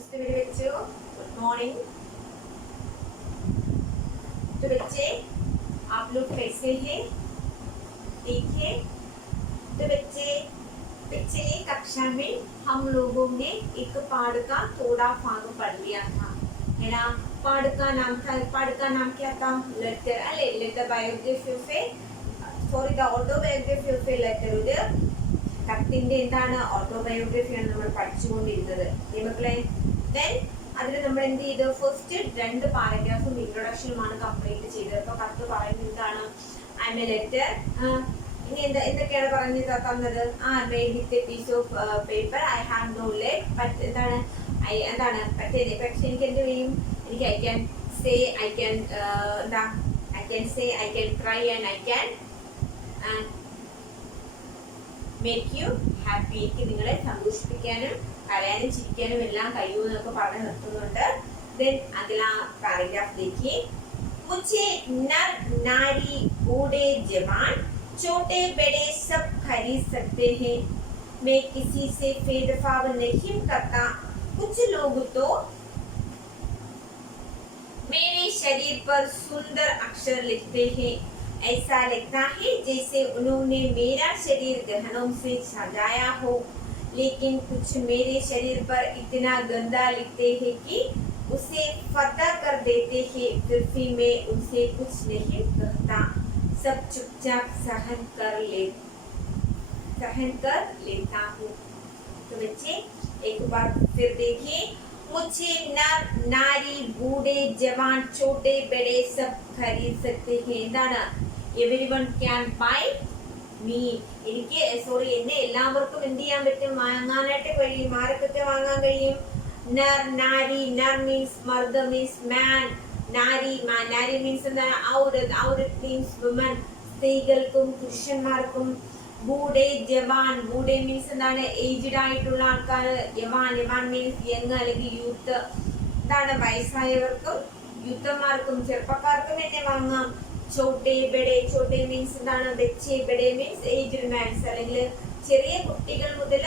नमस्ते मेरे बच्चों, गुड मॉर्निंग। तो बच्चे आप लोग कैसे हैं? ठीक है। तो बच्चे पिछली कक्षा में हम लोगों ने एक पाठ का थोड़ा भाग पढ़ लिया था, है ना। पाठ का नाम क्या था? लेटर अल्ले letter biography of sorry the autobiography of letter. ഒരു കത്തിന്റെ എന്താണ് ഓട്ടോബയോഗ്രഫിയാണ് നമ്മൾ പഠിച്ചുകൊണ്ടിരുന്നത് മക്കളെ. ദെൻ അതിൽ നമ്മൾ എന്ത് ചെയ്തു? ഫസ്റ്റ് 2 പാരഗ്രാഫും ഇൻട്രൊഡക്ഷനുമാണ് കംപ്ലീറ്റ് ചെയ്തത്. അപ്പൊ കത്ത് പറയുന്നത് എന്താണ്? I am a letter. ഇനി എന്തൊക്കെയാണ് പറഞ്ഞു തന്നത്? Made with a piece of paper. I have no let. എന്താണ് പറ്റേത്? പക്ഷെ എനിക്ക് എന്ത് ചെയ്യും? എനിക്ക് I can say, I can I can cry and I can make you happy. എനിക്ക് നിങ്ങളെ സന്തോഷിപ്പിക്കാനും കരയാനും ചിരിക്കാനും എല്ലാം കഴിയുമെന്നൊക്കെ പറഞ്ഞ് നിർത്തുന്നുണ്ട്. ദെൻ അഗला पैराग्राफ देखिए. मुझे नर नारी बूढ़े जवान छोटे बड़े सब खरीद सकते हैं. मैं किसी से भेदभाव नहीं करता. कुछ लोग तो मेरे शरीर पर सुंदर अक्षर लिखते हैं. ऐसा लगता है जैसे उन्होंने मेरा शरीर गहनों से सजाया हो. लेकिन कुछ मेरे शरीर पर इतना गंदा लिखते हैं कि उसे फटा कर देते हैं. फिर भी मैं उनसे कुछ नहीं कहता. सब चुपचाप सहन कर लेता हूँ. तो बच्चे एक बार फिर देखिए. मुझे नर नारी बूढ़े जवान छोटे बड़े सब खरीद सकते हैं. എന്താണ്? everyone can buy me. എനിക്ക് എന്നെ എല്ലാവർക്കും എന്ത് ചെയ്യാൻ പറ്റും? വാങ്ങാനായിട്ട് കഴിയും. ആർക്കൊക്കെ വാങ്ങാൻ കഴിയും? നർ നാരി. നർ മീൻസ് മർദ മീൻസ് മാൻ. നാരി മീൻസ് എന്താണ്? ഔറത്ത് മീൻസ് വുമൻ. സ്ത്രീകൾക്കും പുരുഷന്മാർക്കും. ബൂഡേ ജവാൻ. ബൂഡേ മീൻസ് എന്താണ്? ഏജ്ഡ് ആയിട്ടുള്ള ആൾക്കാർ. യവാൻ മീൻസ് യങ് അല്ലെങ്കിൽ യൂത്ത്. എന്താണ്? വയസ്സായവർക്കും യൂത്തന്മാർക്കും ചെറുപ്പക്കാർക്കും എന്നെ വാങ്ങാം. ചോട്ടെ ബെഡെ. ചോട്ടെ മീൻസ് എന്താണ്? ബെച്ചെ. ബെഡെ മീൻസ് ഏജ്ഡ് മാൻസ് അല്ലെങ്കിൽ ചെറിയ കുട്ടികൾ മുതൽ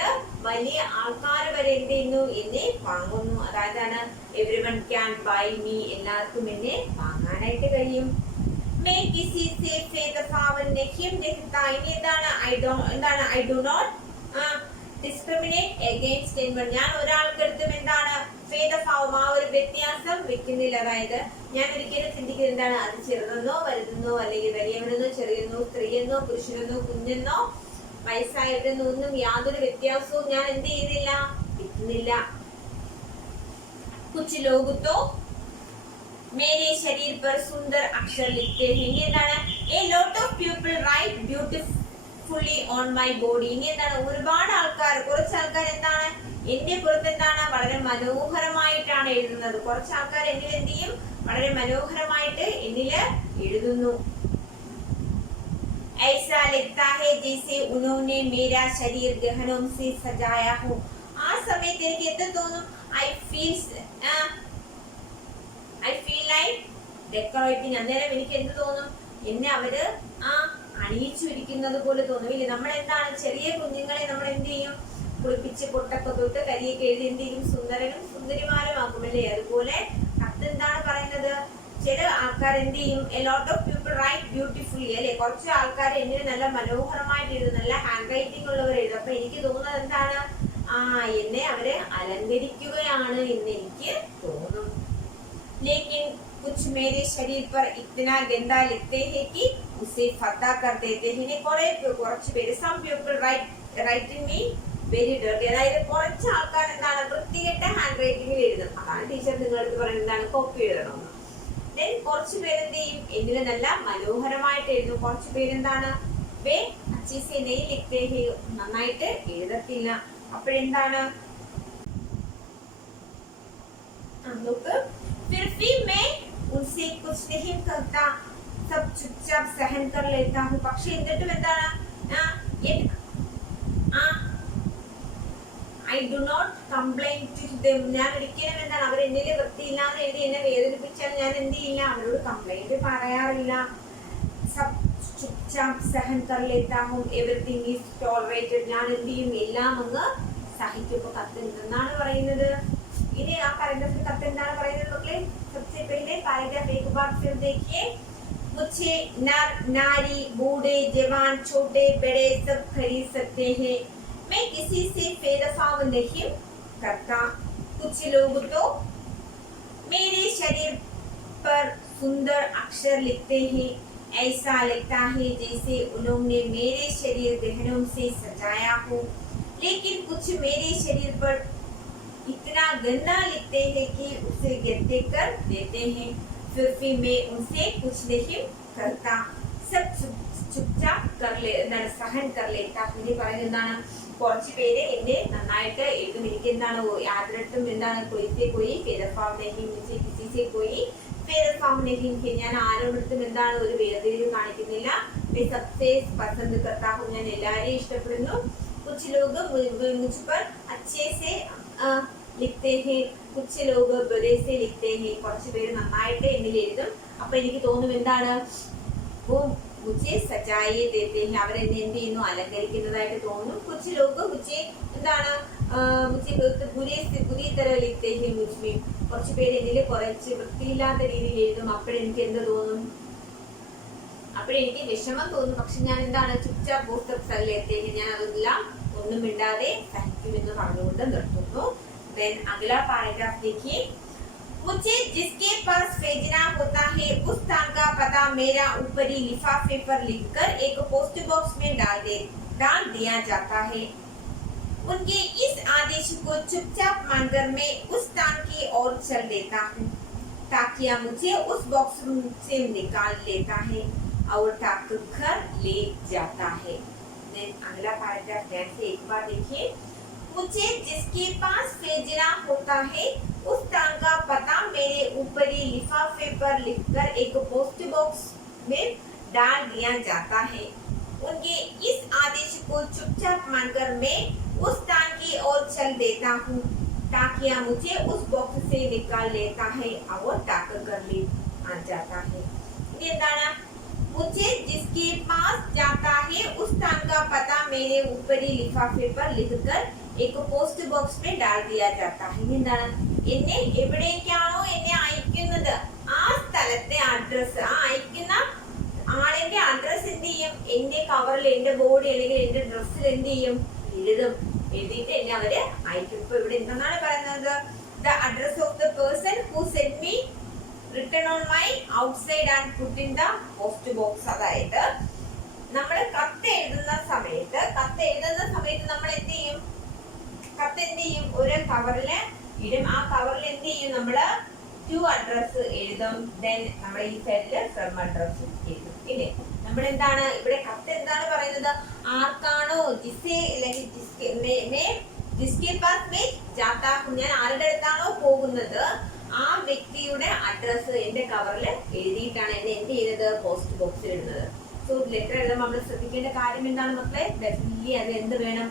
വലിയ ആൾക്കാർ വരെ എന്ത് ചെയ്യുന്നു? എന്നെ വാങ്ങുന്നു. അതായതാണ് എവരിവൺ ക്യാൻ ബൈ മീ. എല്ലാവർക്കും എന്നെ വാങ്ങാനായിട്ട് കഴിയും. मैं किसी से भेदभाव नहीं देखता. ഇനി എന്താണ്? I do not discriminate against anyone. ഞാൻ ഒരാൾക്കടുത്തും എന്താണ്? ഭേദഭാവം, ആ ഒരു വ്യത്യാസം വെക്കുന്നില്ല. അതായത് ഞാൻ ഒരിക്കലും ചിന്തിക്കുന്നത് എന്താണ്? അത് ചെറുതെന്നോ വലുതെന്നോ അല്ലെങ്കിൽ വലിയവനെന്നോ ചെറിയെന്നോ സ്ത്രീയെന്നോ പുരുഷനെന്നോ കുഞ്ഞെന്നോ വയസ്സായവരെന്നോ ഒന്നും യാതൊരു വ്യത്യാസവും ഞാൻ എന്ത് ചെയ്യുന്നില്ല? വെക്കുന്നില്ല. കുച്ച് ലോഗ് തോ मेरे शरीर पर सुंदर अक्षर लिखते हैं. ഇനി എന്താണ്? A lot of people write beautifully on my body. ഇനി എന്താണ്? ഒരുപാട് ആൾക്കാർ, കുറച്ച് ആൾക്കാർ എന്താണ്? എന്റെ പുറത്ത് എന്താണ്? വളരെ മനോഹരമായിട്ടാണ് എഴുതുന്നത്. കുറച്ച് ആൾക്കാർ എന്നിൽ എന്ത് ചെയ്യും? വളരെ മനോഹരമായിട്ട് എന്നില് എഴുതുന്നു. ऐसा लगता है जैसे उन्होंने मेरा शरीर गहनों से सजाया हो. ആ സമയത്ത് എനിക്ക് എന്ത് തോന്നും? I feel like decorating. അന്നേരം എനിക്ക് എന്ത് തോന്നും? എന്നെ അവര് അണിയിച്ചിരിക്കുന്നത് പോലെ തോന്നും. ഇല്ലേ? നമ്മൾ എന്താണ്? ചെറിയ കുഞ്ഞുങ്ങളെ നമ്മൾ എന്ത് ചെയ്യും? കുളിപ്പിച്ച് പൊട്ടൊക്കെ തൊട്ട് കരിയൊക്കെ എഴുതി എന്ത് ചെയ്യും? സുന്ദരനും സുന്ദരിമാരുമാക്കും. അല്ലേ? അതുപോലെ കത്ത് എന്താണ് പറയുന്നത്? ചില ആൾക്കാർ എന്ത് ചെയ്യും? A lot of people write beautifully. അല്ലെ? കുറച്ച് ആൾക്കാർ എന്നിന് നല്ല മനോഹരമായിട്ട് എഴുതും, നല്ല ഹാൻഡ് റൈറ്റിംഗ് ഉള്ളവർ എഴുതും. അപ്പൊ എനിക്ക് തോന്നുന്നത് എന്താണ്? എന്നെ അവര് അലങ്കരിക്കുകയാണ് എന്ന് എനിക്ക് തോന്നും. लेकिन कुछ मेरे शरीर पर इतना गंदा लिखते हैं कि उसे फटा कर देते हैं. കുറച്ച് പേര് some people write in me very dirty. അതായത് കുറച്ച് ആൾക്കാർ എന്താണ്? വൃത്തികെട്ട ഹാൻഡ് റൈറ്റിംഗിൽ എഴുതും. അതാണ് ടീച്ചർ നിങ്ങളടുത്ത് പറയുന്നത് എന്താണ്? കോപ്പി എഴുതണം. ദെൻ കുറച്ച് പേരെന്ത് ചെയ്യും? എന്നിൽ നല്ല മനോഹരമായിട്ട് എഴുതും. കുറച്ച് പേരെന്താണ്? വേ अच्छे से नहीं लिखते हैं. നന്നായിട്ട് എഴുതത്തില്ല. അപ്പോഴെന്താണ്? നോക്ക്. फिर भी मैं उनसे कुछ नहीं कहता. सब चुपचाप सहन कर लेता हूँ. പക്ഷെ എന്നിട്ടും എന്താണ്? I do not complain to them. ഞാൻ ഒരിക്കലും എന്താണ്? അവർ എന്നിൽ വൃത്തിയില്ലാന്ന് എഴുതി എന്നെ വേദനിപ്പിച്ചാൽ ഞാൻ എന്ത് ചെയ്യില്ല? അവരോട് കംപ്ലൈന്റ് പറയാറില്ല. सब चुपचाप सहन कर लेता हूँ. everything is tolerated. ഞാൻ എന്ത് ചെയ്യും? എല്ലാം അങ്ങ് സഹിക്കും. കത്ത് എന്തെന്നാണ് പറയുന്നത്? इन्हें आप पैराग्राफ में करते हैं पढ़ेंगे मक्कले। सबसे पहले पैराग्राफ एक बार फिर देखिए। मुझे नर नारी बूढ़े जवान छोटे बड़े सब खरीद सकते हैं। मैं किसी से भेदभाव नहीं करता। कुछ लोग तो मेरे शरीर पर सुंदर अक्षर लिखते हैं। ऐसा लगता है जैसे उन्होंने मेरे शरीर गहनों से सजाया हो। लेकिन कुछ मेरे शरीर पर इतना गंदा लिखते हैं कि उसे गद्दे कर देते हैं। फिर भी मैं उनसे कुछ नहीं करता। सब चुपचाप कर ले सहन कर लेता। मुझे പറയുന്നതാണ് കുറച്ച് പേര് എന്നെ നന്നായിട്ട് എഴുതും. എനിക്ക് എന്താണ് യാതൊരിടത്തും എന്താണ് കൊയ്ത്തെ പോയി भेदभाव नहीं मुझे किसी से कोई भेदभाव नहीं है. ഞാൻ ആരോടും എന്താണ് ഒരു വേർതിരിവ് കാണിക്കുന്നില്ല. मैं सबसे पसंद करता हूँ. ഞാൻ എല്ലാവരെയും ഇഷ്ടപ്പെടുന്നു. कुछ लोग मुझ पर अच्छे से लिखते हैं. कुछ लोग बुरे से लिखते हैं. കുറച്ച് പേര് നന്നായിട്ട് എന്നിൽ എഴുതും. അപ്പോൾ എനിക്ക് തോന്നും എന്താണ് वो मुझे सजाए देते हैं. അവർ എന്നെ എന്ത് ചെയ്യുന്നു അലങ്കരിക്കുന്നതായിട്ട് തോന്നും. कुछ लोग मुझे എന്താണ് मुझे बुरी तरह लिखते हैं मुझ में. കുറച്ച് പേര് എന്നിൽ കുറച്ച് വൃത്തിയില്ലാത്ത രീതിയിൽ എഴുതും. അപ്പോഴെനിക്ക് എന്ത് തോന്നും? അപ്പോഴെനിക്ക് വിഷമം തോന്നും. പക്ഷെ ഞാൻ എന്താണ് ചുപ്ചാപ്പ് പുസ്തകം लेते हैं. ഞാൻ അതെല്ലാം ഒന്നും മിണ്ടാതെ സഹിക്കുമെന്ന് പറഞ്ഞുകൊണ്ട് നിർത്തുന്നു. देन अगला पैराग्राफ देखिए. मुझे जिसके पास भेजना होता है उस स्थान का पता मेरा ऊपरी लिफाफे पर लिखकर एक पोस्ट बॉक्स में डाल दिया जाता है. उनके इस आदेश को चुपचाप मानकर मैं उस स्थान की ओर चल देता हूँ. ताकिया मुझे उस बॉक्स से निकाल लेता है और टाक घर ले जाता है. अगला पैराग्राफ ध्यान से एक बार देखिए. मुझे जिसके पास भेजना होता है उस स्थान का पता मेरे ऊपरी लिफाफे पर लिखकर एक पोस्ट बॉक्स में डाल दिया जाता है. उनके इस आदेश को चुपचाप मानकर मैं उस स्थान की ओर चल देता हूँ. ताकि मुझे उस बॉक्स से निकाल लेता है और टाक कर ले आ जाता है. मुझे जिसके पास जाता है उस स्थान का पता मेरे ऊपरी लिफाफे पर लिखकर एक പോസ്റ്റ് ബോക്സ് में डाल दिया जाता है. എന്താണ് എന്നെ എവിടേക്കാണോ എന്നെ അയക്കുന്നത് ആ സ്ഥലത്തെ അഡ്രസ് ആ അയക്കുന്ന ആളിന്റെ അഡ്രസ് എന്ത് ചെയ്യും? എന്റെ കവറിൽ എന്റെ ബോഡി അല്ലെങ്കിൽ എന്റെ ഡ്രസ്സിൽ എന്ത് ചെയ്യും? എഴുതും. എഴുതിയിട്ട് എന്നെ അവര് അയക്കും. ഇപ്പൊ ഇവിടെ എന്താണ് പറയുന്നത്? The address of the person who sent me written on my outside and put in the post box. അതായത് നമ്മൾ കത്ത് എഴുതുന്ന സമയത്ത് നമ്മൾ എന്ത് ചെയ്യും? കത്ത് എന്ത് ചെയ്യും? ഒരു കവറില് ഇടും. ആ കവറിൽ എന്ത് ചെയ്യും? നമ്മള് ടു അഡ്രസ് എഴുതും. ദെൻ നമ്മൾ ഈ സൈഡില് ഫ്രം അഡ്രസ് എഴുതും. ഇല്ലേ? നമ്മൾ എന്താണ് ഇവിടെ കത്ത് എന്താണ് പറയുന്നത്? ആർക്കാണോ ജിസെ അല്ലെങ്കിൽ ജിസ്കെ പാസ് മേ ജാതാ ഹൂം, ഞാൻ ആരുടെ അടുത്താണോ പോകുന്നത് ആ വ്യക്തിയുടെ അഡ്രസ് എന്റെ കവറിൽ എഴുതിയിട്ടാണ് എന്നെ എന്ത് ചെയ്യുന്നത്? പോസ്റ്റ് ബോക്സിൽ ഇടുന്നത്. സോ ലെറ്റർ എഴുതുമ്പോൾ നമ്മൾ ശ്രദ്ധിക്കേണ്ട കാര്യം എന്താണ് മക്കളെ? ഡെഫിനറ്റ്ലി അത് എന്ത് വേണം?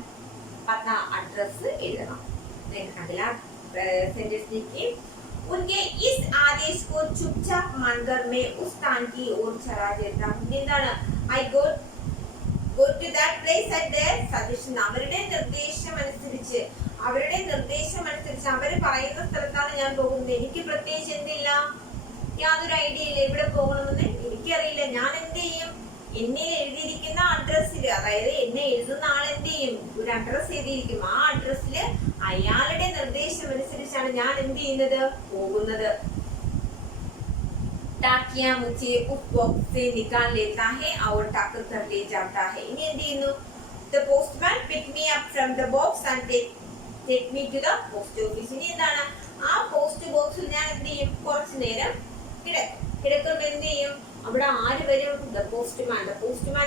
पता एड्रेस एഴുതണം. अगला सेंटेंस देखिए. उनके इस आदेश को चुपचाप मानकर मैं उस स्थान की ओर चला देता हूँ. എന്താണ്? I go to that place at their suggestion. അവരുടെ നിർദ്ദേശം അനുസരിച്ച് അവർ പറയുന്ന സ്ഥലത്താണ് ഞാൻ പോകുന്നത്. എനിക്ക് പ്രത്യേകിച്ച് എന്തില്ല, യാതൊരു ഐഡിയ ഇല്ല എവിടെ പോകണമെന്ന് എനിക്കറിയില്ല. ഞാൻ എന്ത് ചെയ്യും? എന്നെ എഴുതിയിരിക്കുന്ന അഡ്രസ്സിൽ, അതായത് എന്നെ എഴുതുന്ന ആൾ എന്ത് ചെയ്യും? ഒരു അഡ്രസ് എഴുതിയിരിക്കും. ആ അഡ്രസ്സിൽ അയാളുടെ നിർദ്ദേശം അനുസരിച്ചാണ് ഞാൻ എന്ത് ചെയ്യുന്നത്? പോകുന്നത്. ताकिया मुझे उस बॉक्स से निकाल लेता है और टाक कर ले जाता है. ഇനി എന്ത് ചെയ്യുന്നു? The postman pick me up from the box and take me to the post office. ഇനി എന്താണ്? ആ പോസ്റ്റ് ബോക്സിൽ ഞാൻ എന്ത് ചെയ്യും? കുറച്ചു നേരം കിടക്കുമ്പോൾ എന്ത് ചെയ്യും? അവിടെ ആര് വരും? The postman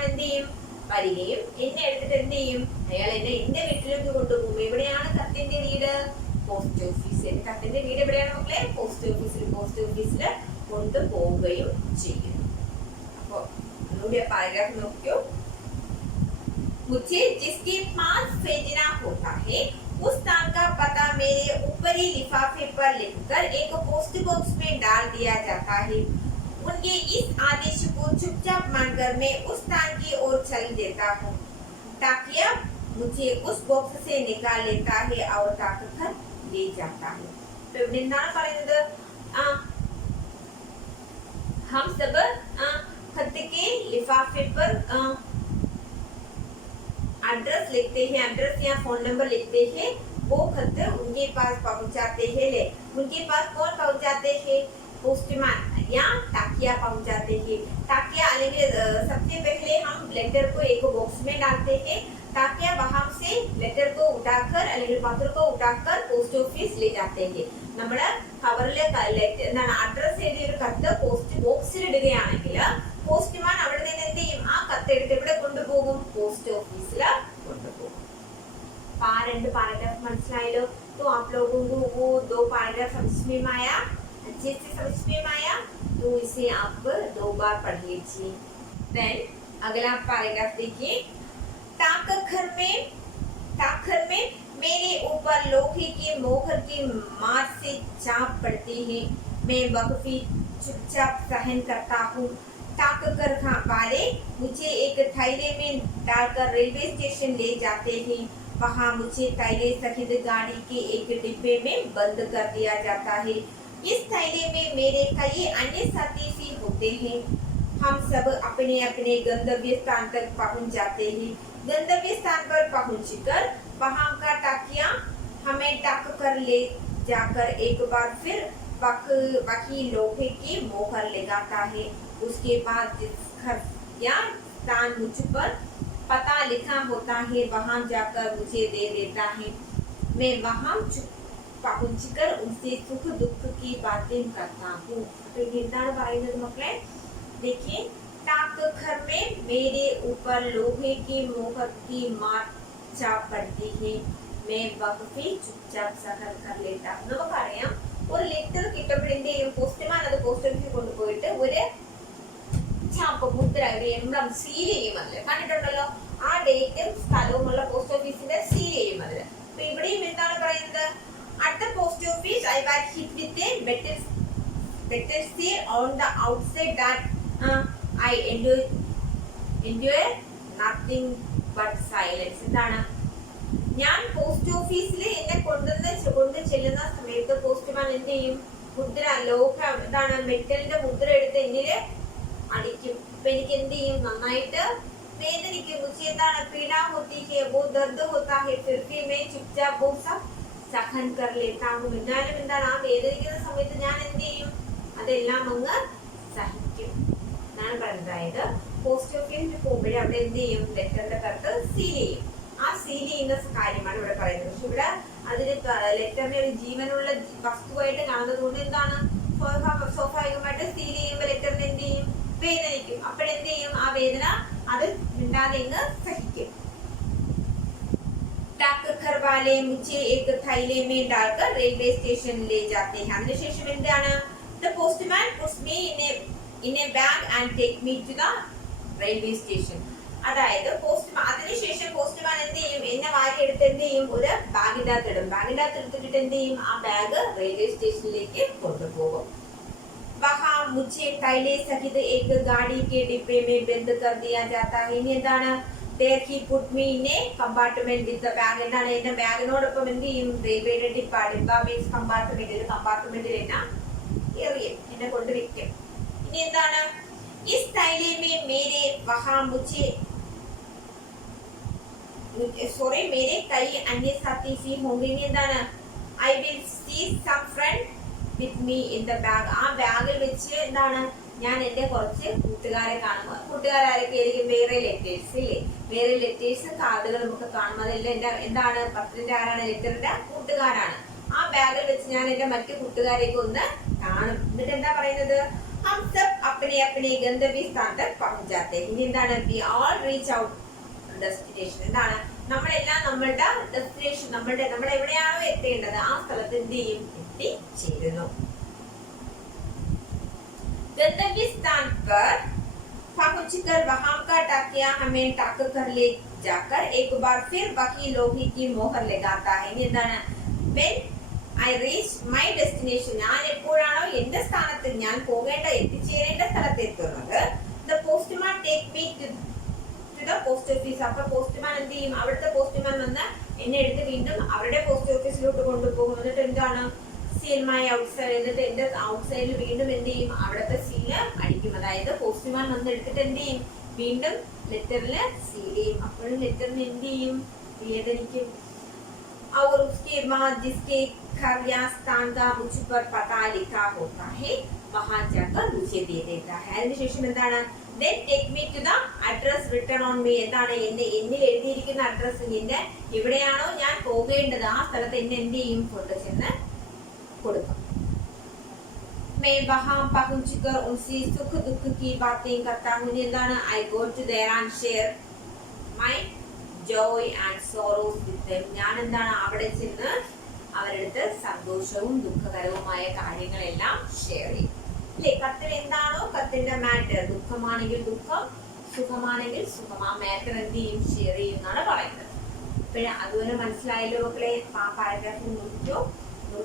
എന്ത് ചെയ്യും? വരികയും എന്നെ എടുത്തിട്ട് എന്ത് ചെയ്യും? അയാൾ എന്നെ എന്റെ വീട്ടിലേക്ക് കൊണ്ടുപോകും. എവിടെയാണ് കത്തിന്റെ വീട്? പോസ്റ്റ് ഓഫീസിൽ. കത്തിന്റെ വീട് എവിടെയാണ് മക്കളെ? പോസ്റ്റ് ഓഫീസിൽ കൊണ്ടുപോവുകയും ചെയ്യും. അപ്പൊ ഒന്നുകൂടി പാരഗ്രാഫ് നോക്കിയോ. मुझे जिसके पास भेजना होता है उस स्थान का पता मेरे ऊपरी लिफाफे पर लिखकर एक पोस्ट बॉक्स में डाल दिया जाता है. उनके इस आदेश को चुपचाप मानकर मैं उस स्थान की ओर चल देता हूँ. ताकिया मुझे उस बॉक्स से निकाल लेता है और टाक कर ले जाता है. ഇവിടെ എന്താണ് പറയുന്നത്? हम सब खत के लिफाफे पर एड्रेस लिखते हैं, एड्रेस या फोन नंबर लिखते हैं, वो खत उनके पास पहुंचाते हैं। ले उनके पास कौन पहुंचाते हैं? पोस्टमैन या टाकिया पहुंचाते हैं। टाकिया सबसे पहले हम लेटर को एक बॉक्स में डालते हैं। टाकिया वहां से लेटर को उठाकर पत्र को उठाकर पोस्ट ऑफिस ले जाते हैं। നമ്മുടെ കവറിലെ അഡ്രസ് എഴുതിയ ഒരു കത്ത് പോസ്റ്റ് ബോക്സിൽ ഇടുകയാണെങ്കിൽ പോസ്റ്റ്മാൻ അവിടെ നിന്ന് എന്ത് ചെയ്യും? ആ കത്ത് എടുത്ത് ഇവിടെ കൊണ്ടുപോകും, പോസ്റ്റ് ഓഫീസിൽ കൊണ്ടുപോകും. രണ്ട് പാരഗ്രാഫ് മനസ്സിലായല്ലോ. तो आप लोगों को वो 2 पैराग्राफ समझ में आया? अच्छे से समझ में आया? तो इसे आप 2 बार पढ़ लीजिए. देन अगला पैराग्राफ देखिए. ताकघर में मेरे ऊपर लोहे के मोहर की मार से चाप पड़ती है. मैं बखफी चुपचाप सहन करता हूँ. ताकघर वाले मुझे एक थैले में डालकर रेलवे स्टेशन ले जाते हैं. वहाँ मुझे थैले सहित गाड़ी के एक डिब्बे में बंद कर दिया जाता है. इस थैले में मेरे कई अन्य साथी भी होते हैं. हम सब अपने अपने गंतव्य स्थान तक पहुँच जाते हैं. गंतव्य स्थान पर पहुंचकर वहां का टाकिया हमें टाक कर ले जाकर एक बार फिर वही लोहे की मोहर लगाता है. उसके बाद जिस घर या स्थान मुझ पर पता लिखा होता है वहां जाकर मुझे दे देता है. मैं वहां पहुंचकर उनसे सुख दुख की बातें करता हूँ. मक्कले देखिए, डाकघर में मेरे ऊपर लोहे की मोहर की मार चाप पड़ती है. मैं वक्फी चुपचाप सहन कर लेता हूँ. നമുക്കറിയാം, ഒരു ലെറ്റർ കിട്ടുമ്പോഴെന്തെയും പോസ്റ്റ്മാൻ അത് പോസ്റ്റ് ഓഫീസിൽ കൊണ്ടുപോയിട്ട് ഒരു ചാപ്പ് മുദ്ര ഒരു എംബ്ലം സീൽ ചെയ്യും. അതിൽ കണ്ടിട്ടുണ്ടല്ലോ, ആ ഡേറ്റും സ്ഥലവും ഉള്ള പോസ്റ്റ് ഓഫീസിന്റെ സീൽ ചെയ്യും അതിൽ. അപ്പൊ ഇവിടെയും എന്താണ് പറയുന്നത്? At the post office I was hit with a better seal on the outside that I endure nothing but silence. എന്താണ്? ഞാൻ പോസ്റ്റ് ഓഫീസിൽ എന്നെ കൊണ്ട് ചെല്ലുന്ന സമയത്ത് പോസ്റ്റ്മാൻ എന്ത് ചെയ്യും? മുദ്ര മെറ്റലിന്റെ മുദ്ര എടുത്ത് എന്നില് അടിക്കും. അപ്പൊ എനിക്ക് എന്ത് ചെയ്യും? നന്നായിട്ട് വേദനിക്കും. മുझे എന്താണ്? पीड़ा होती है, वो दर्द होता है, फिर भी मैं चुपचाप वो सब सहन कर लेता हूँ. എന്നാലും എന്താണ്? ആ വേദനിക്കുന്ന സമയത്ത് ഞാൻ എന്ത് ചെയ്യും? അതെല്ലാം അങ്ങ് സഹിക്കും എന്നാണ് പറയുന്നത്. അതായത് പോസ്റ്റ് ഓഫീസിൽ പോകുമ്പോഴേ അവിടെ എന്ത് ചെയ്യും? ലെറ്ററിന്റെ കത്ത് സീൽ ചെയ്യും. ആ സീൽ ചെയ്യുന്ന കാര്യമാണ് ഇവിടെ പറയുന്നത്. പക്ഷെ ഇവിടെ അതിന് ലെറ്ററിനെ ഒരു ജീവനുള്ള വസ്തുവായിട്ട് കാണുന്നത് കൊണ്ട് എന്താണ്? സ്വാഭാവികമായിട്ട് സീൽ ചെയ്യുമ്പോൾ ലെറ്ററിന് എന്ത് ചെയ്യും? വേദനിക്കും. അപ്പോഴെന്ത് ചെയ്യും? ആ വേദന അത് മിണ്ടാതെ അങ്ങ് സഹിക്കും. डाकघर वाले मुझे एक थैले में डालकर रेलवे स्टेशन ले जाते हैं. അതിനുശേഷം എന്താണ്? The postman puts me in a bag and take me to the railway station. അതായത് അതിനുശേഷം പോസ്റ്റ്മാൻ എന്ത് ചെയ്യും? എന്നെ വാരി എടുത്ത് എന്ത് ചെയ്യും? ഒരു ബാഗിന്റെ അകത്ത് ഇടും. ബാഗിന്റെ അകത്ത് എടുത്തിട്ട് എന്ത് ചെയ്യും? ആ ബാഗ് റെയിൽവേ സ്റ്റേഷനിലേക്ക് കൊണ്ടുപോകും. वहाँ मुझे थैले सहित एक गाड़ी के डिब्बे में बंद कर दिया जाता है. ഇനി എന്താണ്? There he put me in a compartment with the bag. എന്താണ്? എന്റെ ബാഗിനോടൊപ്പം എന്ത് ചെയ്യും? റെയിൽവേയുടെ ഡിബ്ബ മീൻസ് കമ്പാർട്ട്മെന്റിൽ എന്നെ കൊണ്ട് വെക്കും. ഇനി എന്താണ്? इस थैले में मेरे कई अन्य साथी भी होंगे. ഇനി എന്താണ്? I will see some friend with me in the bag. ആ ബാഗിൽ വെച്ച് എന്താണ്? ഞാൻ എന്റെ കുറച്ച് കൂട്ടുകാരെ കാണും. കൂട്ടുകാരൊക്കെ ആയിരിക്കും? വേറെ ലെറ്റേഴ്സ് ഇല്ലേ? വേറെ ലെറ്റേഴ്സും കാർഡുകളും ഒക്കെ കാണും. അതെല്ലാം എന്താണ്? പത്രത്തിന്റെ ആരാണ്? ലെറ്ററിന്റെ കൂട്ടുകാരാണ്. ആ ബാഗിൽ വെച്ച് ഞാൻ എന്റെ മറ്റു കൂട്ടുകാരെയൊക്കെ ഒന്ന് കാണും. എന്നിട്ട് എന്താ പറയുന്നത്? हम सब अपने अपने गंतव्य स्थान तक पहुंच जाते हैं. ഇനി എന്താണ്? We all reach out destination. എന്താണ്? നമ്മളെല്ലാം നമ്മളുടെ ഡെസ്റ്റിനേഷൻ, നമ്മൾ എവിടെയാണോ എത്തേണ്ടത് ആ സ്ഥലത്ത് എന്ത് ചെയ്യും? എത്തിച്ചേരുന്നു. गंतव्य स्थान पर पहुंचकर वहां का टाकिया हमें टाक कर ले जाकर एक बार फिर वही लोहे की मोहर लगाता है. ഇനി എന്താണ്? When I reach my destination, ഞാൻ എപ്പോഴാണോ എന്റെ സ്ഥാനത്ത് ഞാൻ എത്തിച്ചേരേണ്ട സ്ഥലത്ത് എത്തുന്നത്, the postman take me to the post office. അപ്പൊ പോസ്റ്റ്മാൻ എന്ത് ചെയ്യും? അവിടുത്തെ പോസ്റ്റ്മാൻ വന്ന് എന്നെ എടുത്ത് വീണ്ടും അവരുടെ പോസ്റ്റ് ഓഫീസിലോട്ട് കൊണ്ടുപോകും. എന്നിട്ട് എന്താണ്? സീൽ മൈ ഔട്ട്സൈഡ് എന്നിട്ട് എന്റെ ഔട്ട്സൈഡിൽ വീണ്ടും എന്ത് ചെയ്യും, അവിടുത്തെ സീല് അടിക്കും. അതായത് പോസ്റ്റ്മാൻ വന്ന് എടുത്തിട്ട് എന്ത് ചെയ്യും, വീണ്ടും ലെറ്ററിൽ സീൽ ചെയ്യും. അപ്പോഴും ലെറ്ററിന് എന്ത് ചെയ്യും, വേദനിക്കും. और उसके बाद जिसके घर या स्थान का मुझ पर पता लिखा होता है वहां जाकर मुझे दे देता है. അതിനുശേഷം എന്താണ്, then take me to the address written on me. എന്താണ്, എന്നിൽ എഴുതിയിരിക്കുന്ന അഡ്രസ്, എന്റെ എവിടെയാണോ ഞാൻ പോകേണ്ടത് ആ സ്ഥലത്ത് എന്നെ എന്ത് ചെയ്യും, കൊണ്ടുചെന്ന് കൊടുക്കും. मैं वहां पहुंचकर उनसे सुख दुख की बातें करता हूँ. എന്താണ്, I go to there and share my joy and sorrows with them. ഞാൻ എന്താണ്, അവിടെ ചെന്ന് അവരുടെ സന്തോഷവും ദുഃഖകരവുമായ കാര്യങ്ങളെല്ലാം ഷെയർ ചെയ്യും. അല്ലേ, കത്തിൽ എന്താണോ കത്തിന്റെ മാറ്റർ, ദുഃഖമാണെങ്കിൽ ദുഃഖം, സുഖമാണെങ്കിൽ സുഖം, ആ മാറ്റർ എന്ത് ചെയ്യും, ഷെയർ ചെയ്യും എന്നാണ് പറയുന്നത്. അപ്പോഴേ അതുപോലെ മനസ്സിലായല്ലോ മക്കളെ. ആ പാരഗ്രാഫ്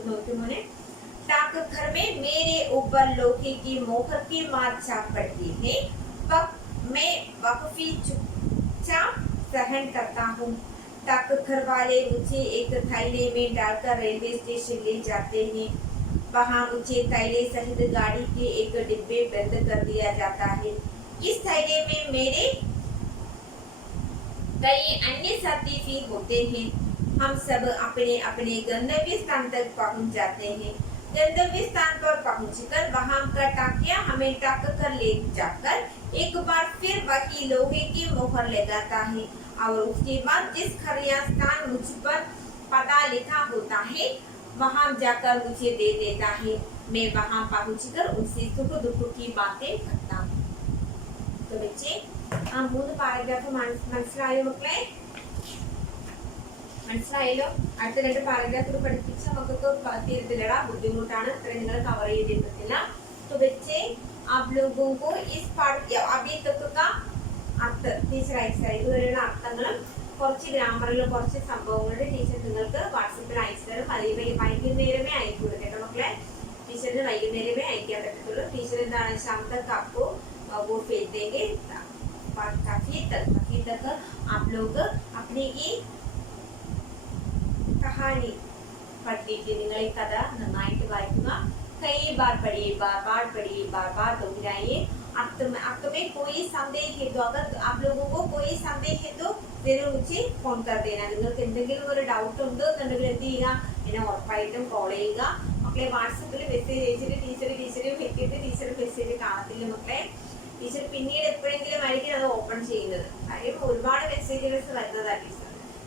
നോക്കൂ മോനെ. डाक घर में मेरे ऊपर लोहे की मोहर की मार छाप पड़ती है. मैं वक्फी चुपचाप सहन करता हूँ. डाक घर वाले मुझे एक थैले में डालकर रेलवे स्टेशन ले जाते हैं. वहाँ मुझे थैले सहित गाड़ी के एक डिब्बे बंद कर दिया जाता है. इस थैले में मेरे कई अन्य साथी भी होते हैं. हम सब अपने अपने गंतव्य स्थान तक पहुँच जाते हैं. गंतव्य स्थान पर पहुंचकर वहां का टाकिया हमें टाक कर ले जाकर एक बार फिर वही लोहे की मोहर लगाता है और उसके बाद जिस घर या स्थान मुझ पर पता लिखा होता है वहां जाकर मुझे दे देता है. मैं वहां पहुंचकर उनसे सुख दुख की बातें करता हूँ. तो बच्चे ആ 3 പാരഗ്രാഫ് മനസ്സിലായോ മക്കളെ? മനസ്സിലായല്ലോ. അടുത്ത 2 പാരഗ്രാഫ് പഠിപ്പിച്ച നമുക്കൊക്കെ തീരത്തില്ലടാ, ബുദ്ധിമുട്ടാണ്, ഇത്രയും നിങ്ങൾ കവർ ചെയ്തിട്ടില്ല. तो बच्चे आप लोगों को इस पाठ अभी तक का अर्थ ടീച്ചർ അയച്ചു. ഇതുവരെയുള്ള അർത്ഥങ്ങളും കുറച്ച് ഗ്രാമറിലും കുറച്ച് സംഭവങ്ങളുടെ ടീച്ചർ നിങ്ങൾക്ക് വാട്സപ്പിൽ അയച്ചു തരും. വൈകുന്നേരമേ അയക്കുള്ളൂ കേട്ടോ മക്കളെ. ടീച്ചറിന് വൈകുന്നേരമേ അയക്കാൻ പറ്റത്തുള്ളൂ. ടീച്ചർ എന്താണ്, शाम तक आपको वो भेज देंगे. काफी तक आप लोग अपनी ഈ कहानी പഠിക്കുക. നിങ്ങൾ ഈ കഥ നന്നായിട്ട് വായിക്കുക. कई बार पढ़िए, बार बार दोहराइए. अर्थ में कोई संदेह है तो अगर आप लोगों को कोई संदेह है तो जरूर मुझे फोन कर देना. നിങ്ങൾക്ക് എന്തെങ്കിലും ഒരു ഡൗട്ട് ഉണ്ട് എന്നുണ്ടെങ്കിൽ എന്ത് ചെയ്യുക, എന്നെ ഉറപ്പായിട്ടും കോൾ ചെയ്യുക മക്കളെ. വാട്സപ്പിൽ മെസ്സേജ് അയച്ചിട്ട് ടീച്ചർ വെക്കിയിട്ട് ടീച്ചർ മെസ്സേജ് കാണത്തില്ല മക്കളെ. ടീച്ചർ പിന്നീട് എപ്പോഴെങ്കിലും ആയിരിക്കും അത് ഓപ്പൺ ചെയ്യുന്നത്. കാര്യം ഒരുപാട് മെസ്സേജുകൾ വരുന്നതാണ്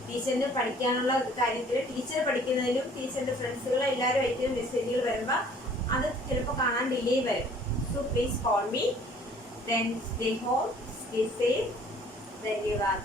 ടീച്ചറിന് പഠിക്കാനുള്ള കാര്യത്തിൽ. ടീച്ചർ പഠിക്കുന്നതിലും ടീച്ചറിന്റെ ഫ്രണ്ട്സുകൾ എല്ലാവരും അയക്കുന്ന മെസ്സേജുകൾ വരുമ്പോൾ അത് ചിലപ്പോൾ കാണാൻ ഡിലേ വരും. So please call me. then stay home, stay safe. ധന്യവാദ്.